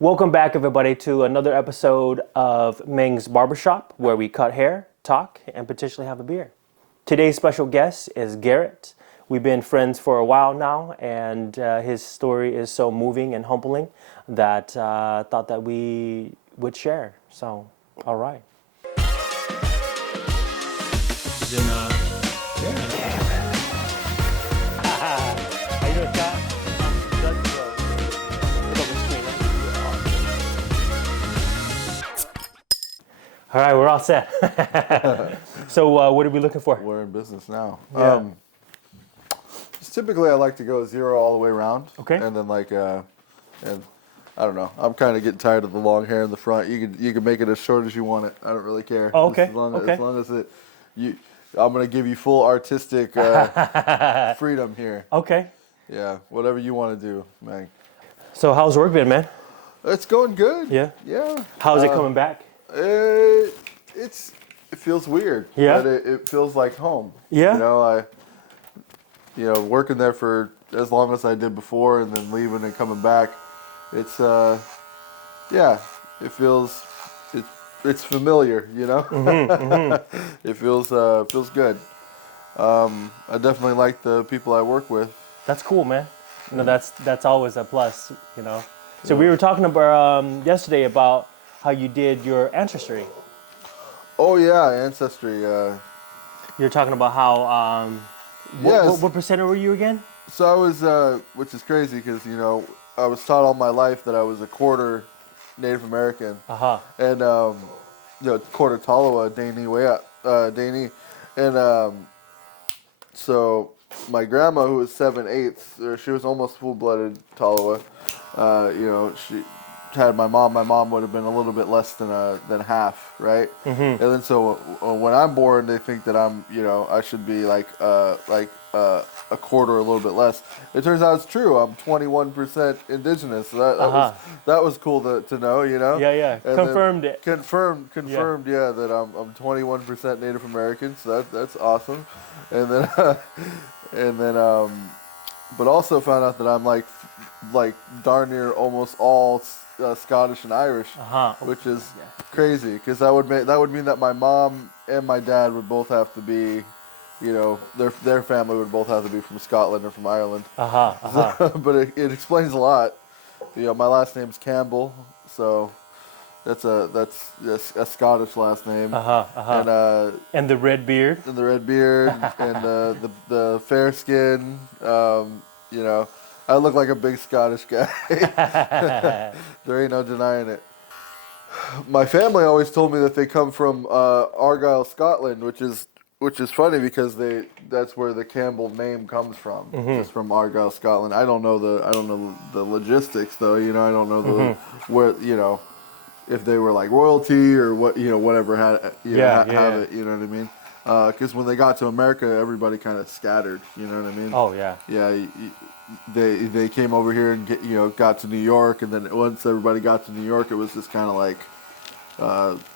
Welcome back, everybody, to another episode of Meng's Barbershop, where we cut hair, talk, and potentially have a beer. Today's special guest is Garret. We've been friends for a while now, and his story is so moving and humbling that I thought that we would share. So, all right. How you doing, Scott? All right, we're all set. So what are we looking for? We're in business now. Yeah. Just typically I like to go 0 all the way around. Okay. And then and I don't know. I'm kind of getting tired of the long hair in the front. You can make it as short as you want it. I don't really care. Oh, okay. As long as I'm gonna give you full artistic freedom here. Okay. Yeah, whatever you want to do, Meng. So how's work been, man? It's going good. Yeah. Yeah. How's it coming back? It feels weird. Yeah. But it feels like home. Yeah. Working there for as long as I did before and then leaving and coming back, it's it's familiar, you know? It feels good. I definitely like the people I work with. That's cool, man. That's always a plus, you know. So we were talking about yesterday about how you did your Ancestry. Oh yeah, Ancestry. You're talking about how Yes. what percent were you again? So I was, which is crazy because, I was taught all my life that I was a quarter Native American. Uh-huh. And, quarter Tolowa, Dani. And so my grandma, who was 7/8, or she was almost full-blooded Tolowa, she had my mom. My mom would have been a little bit less than half, right? Mm-hmm. And then so when I'm born, they think that I'm, I should be like a quarter, or a little bit less. It turns out it's true. I'm 21% indigenous. So that was cool to know, Yeah. And Confirmed it. Confirmed, yeah, that I'm 21% Native American. So that's awesome. And then but also found out that I'm like darn near almost all Scottish and Irish, which is crazy because that would mean that my mom and my dad would both have to be, their family would both have to be from Scotland or from Ireland. But it explains a lot. My last name's Campbell, so that's a Scottish last name. And the red beard. And the red beard and the fair skin. I look like a big Scottish guy. There ain't no denying it. My family always told me that they come from Argyll, Scotland, which is funny because that's where the Campbell name comes from. It's from Argyll, Scotland. I don't know the logistics though. I don't know where if they were like royalty or what whatever have it. You know what I mean? Because when they got to America, everybody kind of scattered. You know what I mean? Oh yeah. Yeah. They came over here and got to New York, and then once everybody got to New York, it was just kind of like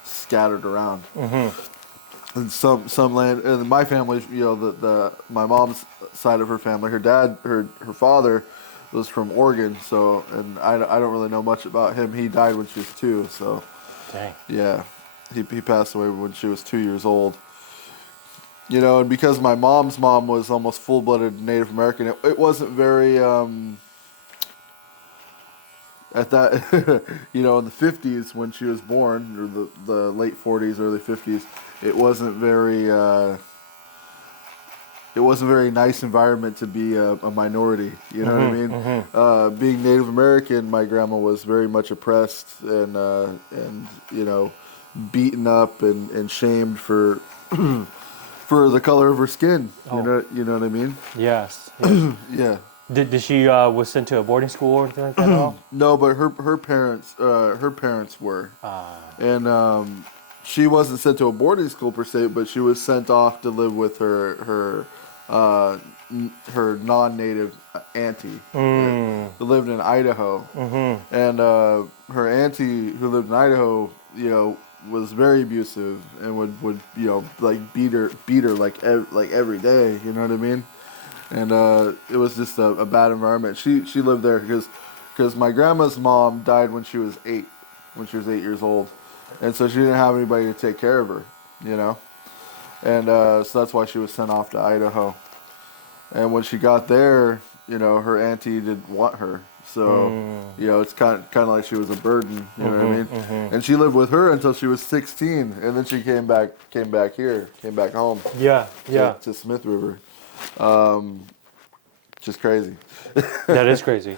scattered around. And some land, and my family, my mom's side of her family, her father was from Oregon, so and I don't really know much about him. He died when she was 2, so dang. Yeah, he passed away when she was 2 years old. And because my mom's mom was almost full-blooded Native American, it wasn't very, at that, in the 50s when she was born, or the late 40s, early 50s, it wasn't very nice environment to be a minority, you know what I mean? Being Native American, my grandma was very much oppressed and beaten up and shamed for the color of her skin. You know what I mean? Yes. Yeah. Did she was sent to a boarding school or anything like that at all? No, but her parents were. And she wasn't sent to a boarding school per se, but she was sent off to live with her non-native auntie who lived in Idaho. And her auntie who lived in Idaho, was very abusive and would like beat her like every day. You know what I mean? And it was just a bad environment. She lived there because because my grandma's mom died when she was 8 years old, and so she didn't have anybody to take care of her, you know, and so that's why she was sent off to Idaho. And when she got there, you know, her auntie didn't want her. So, you know, it's kind of like she was a burden, you know what I mean? And she lived with her until she was 16, and then she came back home. Yeah, To Smith River. Just crazy. That is crazy.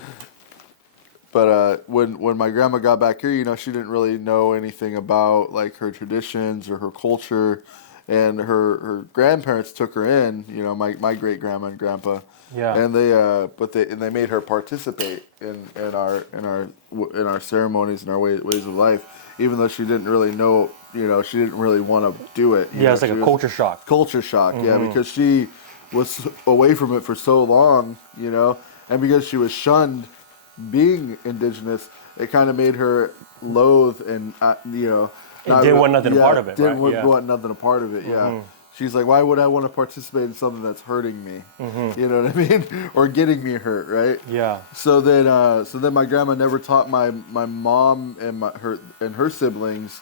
But when my grandma got back here, you know, she didn't really know anything about like her traditions or her culture, and her grandparents took her in, you know, my great grandma and grandpa. Yeah. And they made her participate in our ceremonies and our ways of life, even though she didn't really know, you know, she didn't really want to do it. Yeah, it's like a culture shock. Culture shock, yeah, because she was away from it for so long, you know, and because she was shunned being indigenous, it kind of made her loathe and you know, didn't want nothing a part of it. Didn't right? want nothing a part of it. Yeah. She's like, why would I want to participate in something that's hurting me? You know what I mean? Or getting me hurt, right? Yeah. So then my grandma never taught my mom and her siblings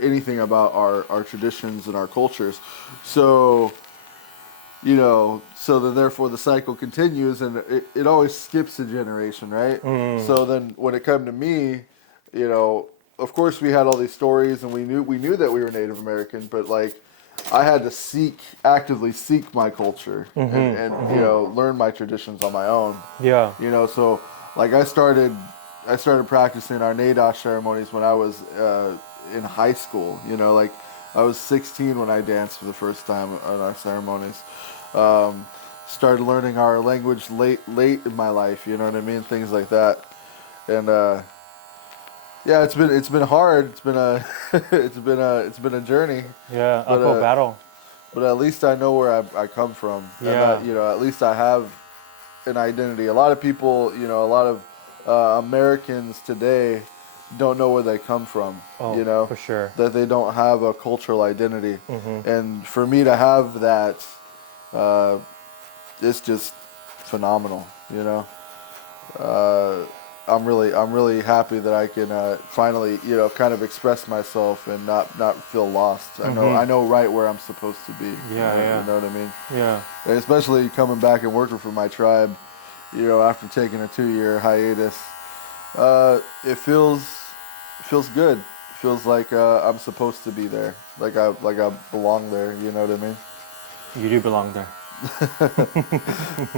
anything about our traditions and our cultures. So, you know, so then therefore the cycle continues, and it always skips a generation, right? So then when it came to me, you know, of course we had all these stories, and we knew that we were Native American, but like, I had to actively seek my culture and you know, learn my traditions on my own. Yeah. You know, so like I started practicing our Nadash ceremonies when I was in high school. You know, like I was 16 when I danced for the first time on our ceremonies. Started learning our language late in my life. You know what I mean? Things like that. And yeah, it's been hard. It's been a it's been a journey. Yeah, uphill battle. But at least I know where I come from. Yeah. And you know, at least I have an identity. A lot of people, you know, a lot of Americans today don't know where they come from. Oh, you know, for sure. that they don't have a cultural identity. And for me to have that, it's just phenomenal. You know. I'm really happy that I can finally, you know, kind of express myself and not feel lost. I know right where I'm supposed to be. Yeah. You know what I mean? Yeah. And especially coming back and working for my tribe, you know, after taking a 2-year hiatus, it feels good. It feels like I'm supposed to be there, like I belong there. You know what I mean? You do belong there.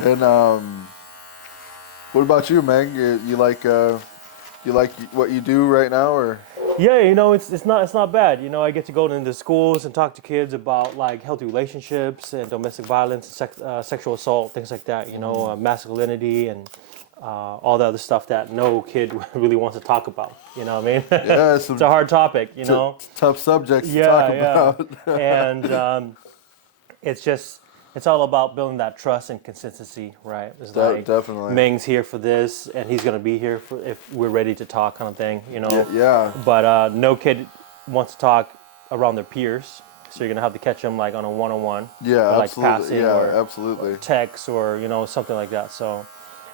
And what about you, Meng? You like what you do right now, or? Yeah, you know, it's not bad. You know, I get to go into schools and talk to kids about like healthy relationships and domestic violence, and sexual assault, things like that. You know, masculinity and all the other stuff that no kid really wants to talk about. You know what I mean? Yeah, it's a hard topic. You know, tough subjects to talk about. And it's all about building that trust and consistency, right? It's like definitely. Meng's here for this, and he's gonna be here for if we're ready to talk, kind of thing, you know. Yeah. But no kid wants to talk around their peers, so you're gonna have to catch them like on a one-on-one. Yeah, or, like absolutely. passing Yeah, or absolutely. text or you know something like that. So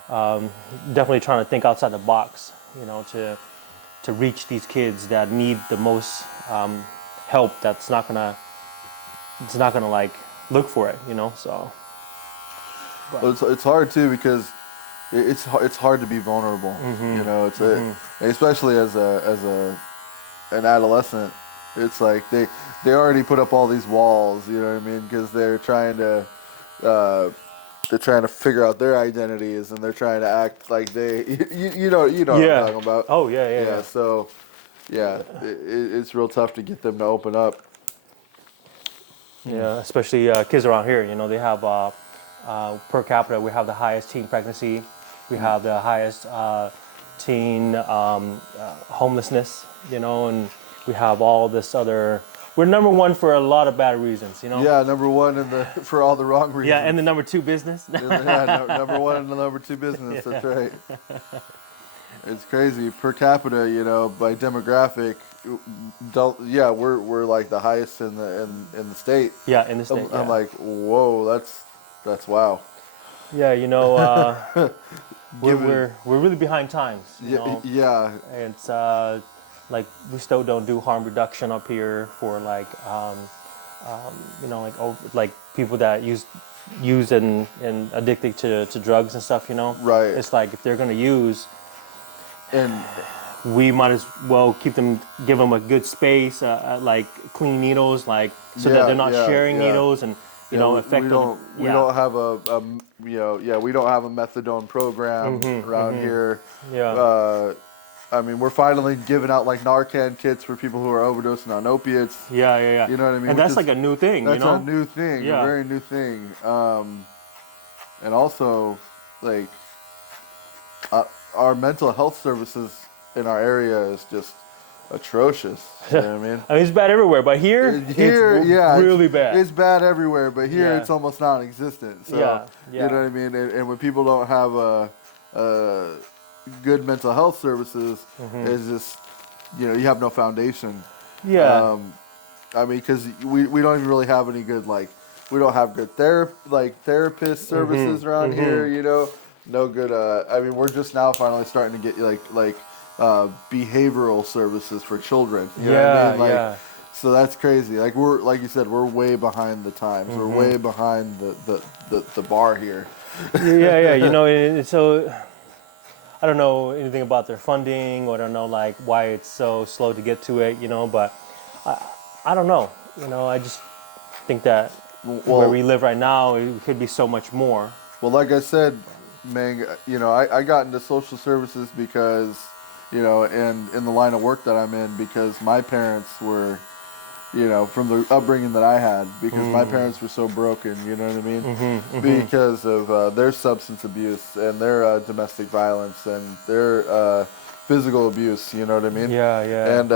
definitely trying to think outside the box, you know, to reach these kids that need the most help. It's not gonna like look for it, you know. So well, it's hard too because it's hard to be vulnerable. You know, it's especially as an adolescent. It's like they already put up all these walls. You know what I mean? Because they're trying to figure out their identities, and they're trying to act like they you know what I'm talking about. Oh yeah. So yeah, it's real tough to get them to open up. Yeah, especially kids around here. You know, they have per capita. We have the highest teen pregnancy. We have the highest teen homelessness. You know, and we have all this other. We're number one for a lot of bad reasons. You know. Yeah, number one for all the wrong reasons. Yeah, and the number 2 business. Number one and the number 2 business. That's right. It's crazy per capita. You know, by demographic. We're like the highest in the state. Yeah, in the state. I'm like, whoa, that's wow. Yeah, you know, we're really behind times. You know? Yeah. It's like we still don't do harm reduction up here for like you know, like people that use and addicted to drugs and stuff. You know, Right. It's like if they're gonna use, And we might as well give them a good space, like clean needles, like so that they're not sharing needles and you know affect them. We don't have we don't have a methadone program around here. Yeah. I mean, we're finally giving out like Narcan kits for people who are overdosing on opiates. Yeah. You know what I mean? And that's like a new thing. That's you know? a new thing. Yeah. A very new thing. And also, like, our mental health services in our area is just atrocious. You know what I mean? I mean, it's bad everywhere, but here it's really bad. It's bad everywhere, but here it's almost non-existent. So, Yeah. you know what I mean? And when people don't have a good mental health services, it's just, you know, you have no foundation. Yeah. I mean, because we don't even really have any good, like, we don't have good therapist services around here, you know? No good, I mean, we're just now finally starting to get, like behavioral services for children. You know what I mean? Like, so that's crazy. Like, like you said, we're way behind the times. We're way behind the bar here. Yeah. You know, and so I don't know anything about their funding, or I don't know like why it's so slow to get to it, you know, but I don't know. You know, I just think that where we live right now, it could be so much more. Well, like I said, Meng, you know, I got into social services because, you know, and in the line of work that I'm in, because my parents were, you know, from the upbringing that I had, because my parents were so broken, you know what I mean? Because of their substance abuse and their domestic violence and their physical abuse, you know what I mean? Yeah. And,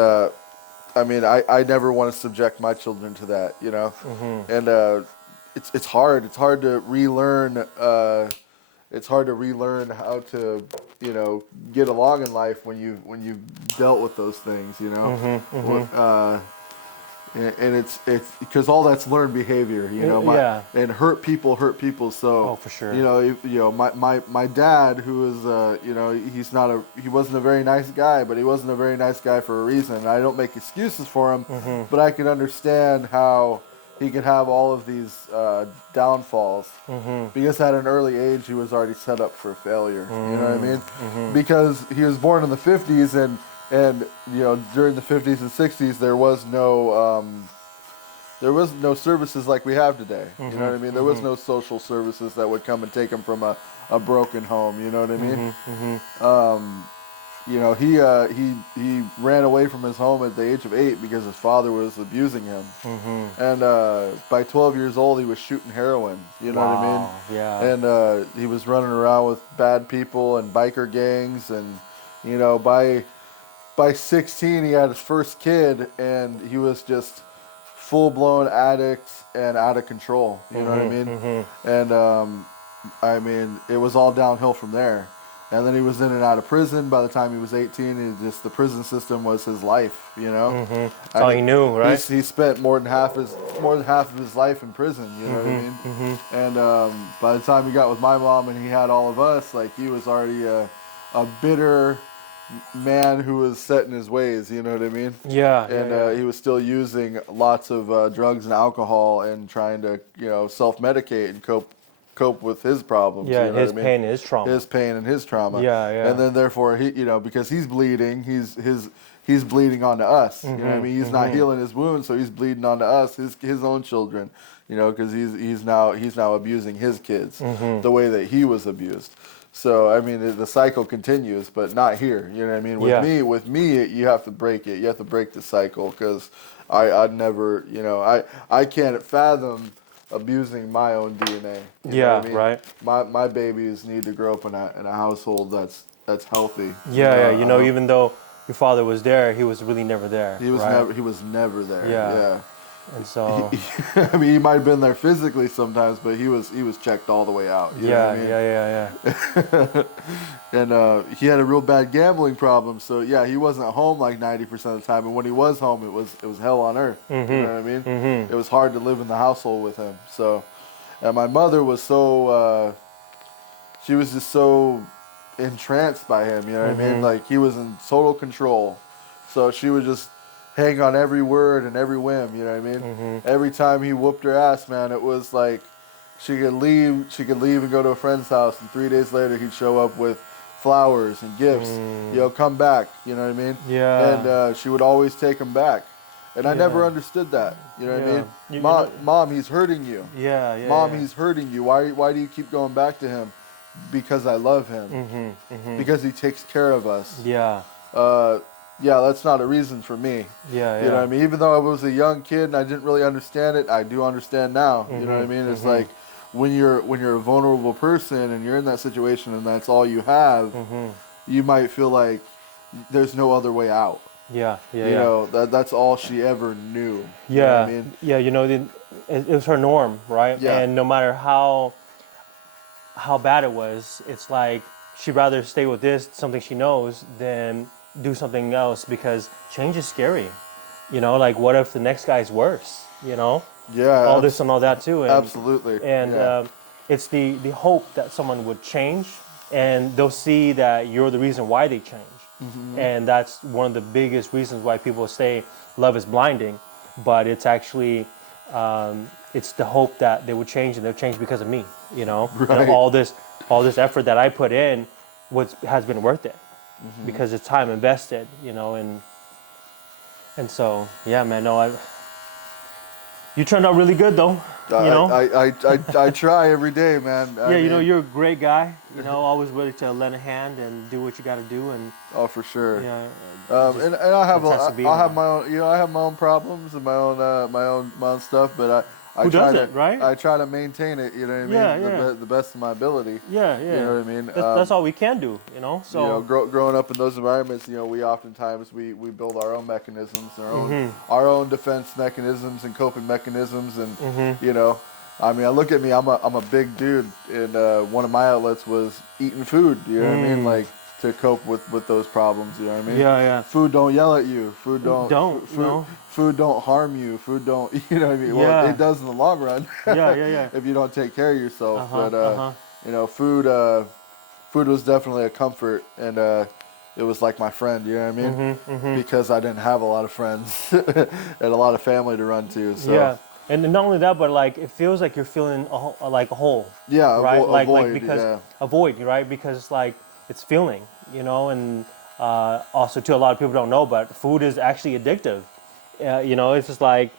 I mean, I never want to subject my children to that, you know? And it's hard. It's hard to relearn. It's hard to relearn how to, you know, get along in life when you've dealt with those things, you know. And it's because all that's learned behavior, you know. And hurt people. So, for sure. You know, my dad, who is, you know, he wasn't a very nice guy, but he wasn't a very nice guy for a reason. And I don't make excuses for him, but I can understand how he could have all of these downfalls because at an early age he was already set up for failure. You know what I mean? Because he was born in the 50s and you know, during the 50s and 60s there was no services like we have today. You know what I mean? There was no social services that would come and take him from a broken home. You know what I mean? You know, he ran away from his home at the age of 8 because his father was abusing him. And by 12 years old, he was shooting heroin. You know what I mean? Yeah. And he was running around with bad people and biker gangs. And, you know, by 16, he had his first kid, and he was just full-blown addict and out of control. You know what I mean? And, I mean, it was all downhill from there. And then he was in and out of prison. By the time he was 18, the prison system was his life, you know. That's all he knew, right? He spent more than half of his life in prison. You know what I mean? And by the time he got with my mom and he had all of us, like, he was already a bitter man who was set in his ways. You know what I mean? Yeah. And he was still using lots of drugs and alcohol and trying to, you know, self-medicate and cope with his problems. Yeah, you know his what I mean? pain, his trauma. His pain and his trauma. Yeah. And then therefore he, you know, because he's bleeding, he's bleeding onto us. You know what I mean? He's not healing his wounds, so he's bleeding onto us, his own children. You know, because he's now abusing his kids the way that he was abused. So I mean, the cycle continues, but not here. You know what I mean? With me, you have to break it. You have to break the cycle, because I'd never, you know, I can't fathom abusing my own DNA. You know what I mean? Right. My babies need to grow up in a household that's healthy. You know, even though your father was there, he was really never there. He was never there. Yeah. And so I mean, he might have been there physically sometimes, but he was checked all the way out. You know what I mean? And he had a real bad gambling problem, so yeah, he wasn't home like 90% of the time. And when he was home, it was hell on earth. You know what I mean? It was hard to live in the household with him. So, and my mother was so she was just so entranced by him. You know what I mean? Like he was in total control. So she would just hang on every word and every whim. You know what I mean? Every time he whooped her ass, man, it was like she could leave and go to a friend's house, and 3 days later he'd show up with flowers and gifts. Come back. You know what I mean? Yeah. And she would always take him back. And I never understood that. You know what I mean? Mom, he's hurting you. Yeah. Mom, he's hurting you. Why do you keep going back to him? Because I love him. Because he takes care of us. Yeah. That's not a reason for me. Yeah. You know what I mean? Even though I was a young kid and I didn't really understand it, I do understand now. You know what I mean? It's like when you're a vulnerable person and you're in that situation and that's all you have, you might feel like there's no other way out. Yeah. You know, that's all she ever knew. Yeah. You know what I mean? Yeah. You know, it was her norm, right? Yeah. And no matter how bad it was, it's like she'd rather stay with something she knows, than do something else, because change is scary. You know, like what if the next guy's worse? You know? Yeah. All this and all that too. And, Absolutely. And it's the hope that someone would change, and they'll see that you're the reason why they change. And that's one of the biggest reasons why people say love is blinding, but it's actually it's the hope that they would change, and they'll change because of me. You know, Right. and all this effort that I put in has been worth it, because it's time invested. You know, and so yeah, man. No, you turned out really good though. You know, I try every day, man. Yeah, you know, you're a great guy. You know, always ready to lend a hand and do what you got to do. And oh, for sure. yeah, And I have my own, I have my own problems and my own stuff, but I Who try doesn't, right? I try to maintain it. You know what I mean? Yeah. The best of my ability. Yeah. You know what I mean? That's all we can do. You know, so you know, growing up in those environments, you know, we oftentimes we build our own mechanisms, our own defense mechanisms and coping mechanisms, and you know, I mean, look at me, I'm a big dude, and one of my outlets was eating food. You know what I mean? Like to cope with those problems. You know what I mean? Yeah. Food don't yell at you. Food don't. Food don't harm you. Food don't. You know what I mean? Well, it does in the long run. Yeah. If you don't take care of yourself, you know, food was definitely a comfort, and it was like my friend. You know what I mean? Because I didn't have a lot of friends and a lot of family to run to. So. Yeah. And not only that, but like it feels like you're feeling like a whole. Yeah, right. A void, because a void, right? Because it's like it's feeling, you know, and also too, a lot of people don't know, but food is actually addictive. You know, it's just like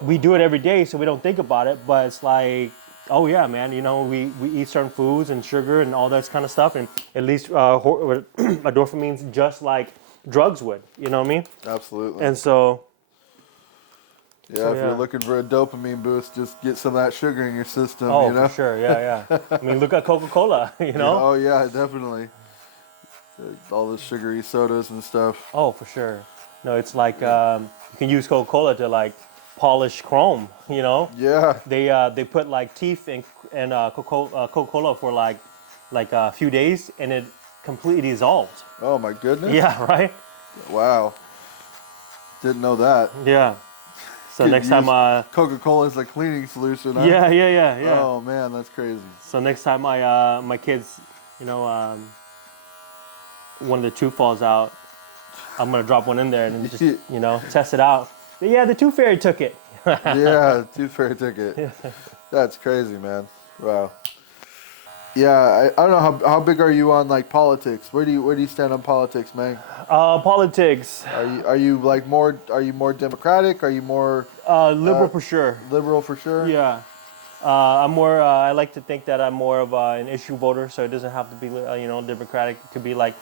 we do it every day, so we don't think about it. But it's like, oh yeah, man, you know, we eat certain foods and sugar and all that kind of stuff, and at least dopamines just like drugs would. You know what I mean? Absolutely. And so. Yeah, if you're looking for a dopamine boost, just get some of that sugar in your system. Oh, you know? for sure, yeah. I mean, look at Coca-Cola, you know? Oh, yeah, definitely. All the sugary sodas and stuff. Oh, for sure. No, it's like you can use Coca-Cola to like polish chrome, you know? Yeah. They put like teeth in Coca-Cola for like a few days, and it completely dissolved. Oh, my goodness. Yeah, right? Wow. Didn't know that. Yeah. So next time, Coca-Cola is a cleaning solution, huh? Yeah. Oh man, that's crazy. So next time my kids, you know, one of the tooth falls out, I'm gonna drop one in there and just you know test it out. Yeah, the tooth fairy took it. Yeah, tooth fairy took it. That's crazy, man. Wow. Yeah, I don't know how big are you on like politics? Where do you stand on politics, man? Politics. Are you more Democratic? Are you more liberal for sure? Liberal for sure. Yeah. I'm more. I like to think that I'm more of an issue voter, so it doesn't have to be you know Democratic. It could be like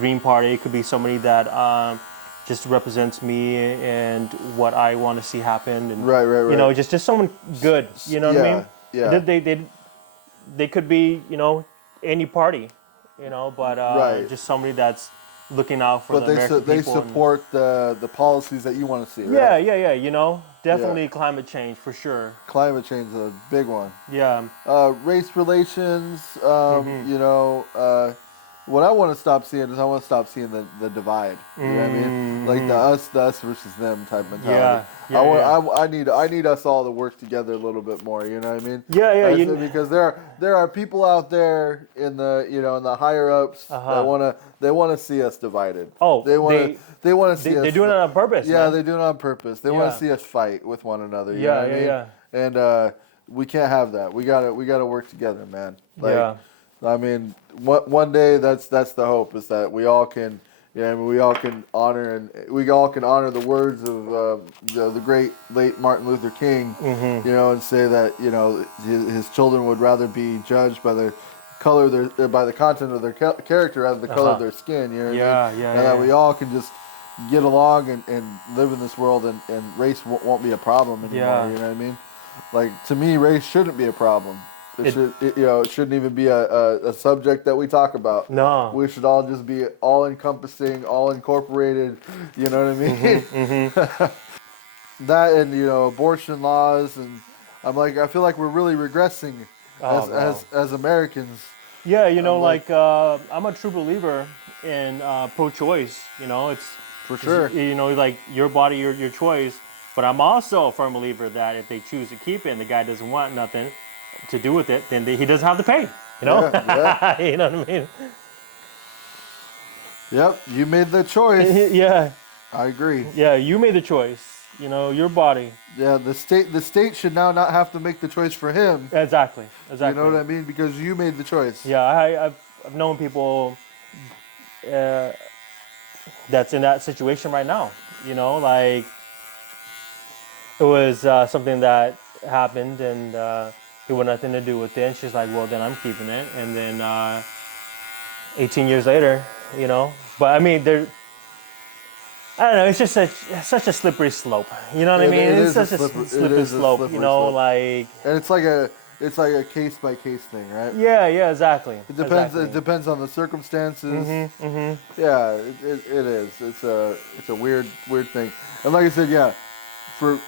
Green Party. It could be somebody that just represents me and what I want to see happen. And, right. You know, just someone good. You know what I mean? Yeah. They could be, you know, any party, you know, but just somebody that's looking out for the American people. But they support the policies that you want to see, right? Yeah, you know, definitely climate change for sure. Climate change is a big one. Yeah. Race relations, you know, what I want to stop seeing is I want to stop seeing the divide. You know what I mean? Like the us versus them type mentality. I need us all to work together a little bit more. You know what I mean? Because there are people out there in the in the higher ups that want to see us divided. Oh, they want to see us. They're doing it on purpose. Yeah, man. they do it on purpose. They want to see us fight with one another. You know what I mean? And we can't have that. We gotta work together, man. Like, I mean, one day that's the hope, is that we all can, we all can honor the words of the great late Martin Luther King, and say that his children would rather be judged by the color of by the content of their character rather than the color of their skin. You know what I mean? And that we all can just get along and live in this world, and race won't be a problem anymore. You know what I mean? Like, to me, race shouldn't be a problem. It shouldn't even be a subject that we talk about. No. We should all just be all-encompassing, all-incorporated, you know what I mean? That and, abortion laws, and I feel like we're really regressing as Americans. Yeah, I'm a true believer in pro-choice, it's... For sure. Like, your body, your choice, but I'm also a firm believer that if they choose to keep it and the guy doesn't want nothing to do with it, then he doesn't have to pay. You know? Yeah. You know what I mean? Yep, you made the choice. Yeah. I agree. Yeah, you made the choice. Your body. Yeah, the state should now not have to make the choice for him. Exactly. You know what I mean? Because you made the choice. Yeah, I've known people that's in that situation right now. Like, it was something that happened, and he wanted nothing to do with it. And she's like, well, then I'm keeping it. And then 18 years later, But I mean, I don't know. It's just such a slippery slope. You know what I mean? It's such a slippery slope. Like. And it's like a case by case thing, right? Yeah, exactly. It depends. It depends on the circumstances. Yeah, it is. It's a weird thing. And like I said, yeah, for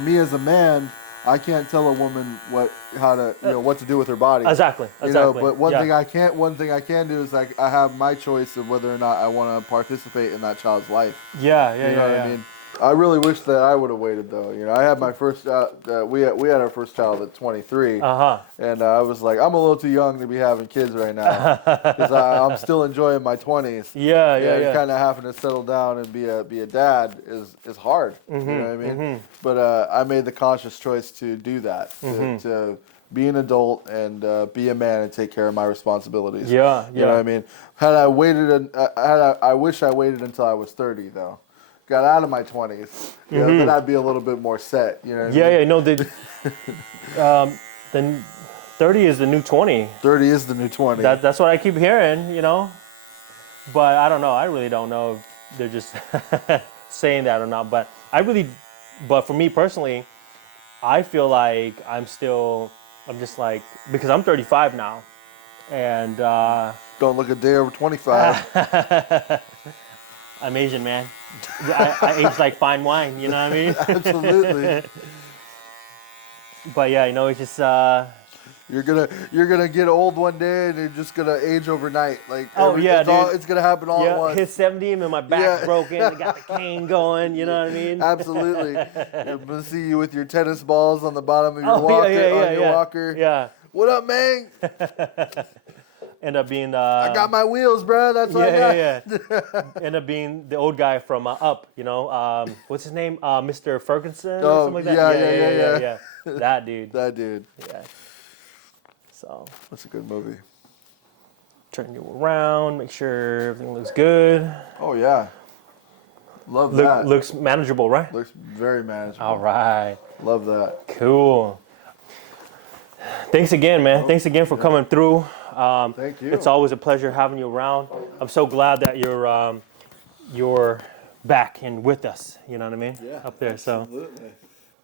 me as a man, I can't tell a woman what to do with her body. Exactly. But one thing I can do is, like, I have my choice of whether or not I want to participate in that child's life. Yeah. You know what I mean? I really wish that I would have waited, though. I had my first. We had our first child at 23. And I was like, I'm a little too young to be having kids right now, because I'm still enjoying my 20s. Yeah. Kind of having to settle down and be a dad is hard. You know what I mean? But I made the conscious choice to do that, to be an adult and be a man and take care of my responsibilities. Yeah. You know what I mean? I wish I waited until I was 30, though. Got out of my 20s, then I'd be a little bit more set. You know what I mean? Then 30 is the new 20. 30 is the new 20. That's what I keep hearing, But I don't know. I really don't know if they're just saying that or not. But for me personally, I feel like I'm just like, because I'm 35 now, and don't look a day over 25. I'm Asian, man. I age like fine wine, you know what I mean? Absolutely. But yeah, it's just you're gonna get old one day and you're just gonna age overnight. Like, it's gonna happen all at once. Hit 70 and my back's broken. I got the cane going, you know what I mean? Absolutely. I'm gonna see you with your tennis balls on the bottom of your walker. Yeah. What up, Meng? End up being I got my wheels, bro. That's what I got. Yeah. End up being the old guy from Up, what's his name? Mr. Ferguson or something like that. Yeah. That dude. That dude. Yeah. So that's a good movie. Turn you around, make sure everything looks good. Oh yeah. Love that. Looks manageable, right? Looks very manageable. All right. Love that. Cool. Thanks again, man. Thanks again for coming through. Thank you. It's always a pleasure having you around. I'm so glad that you're back and with us. You know what I mean? Yeah. Up there. Absolutely. So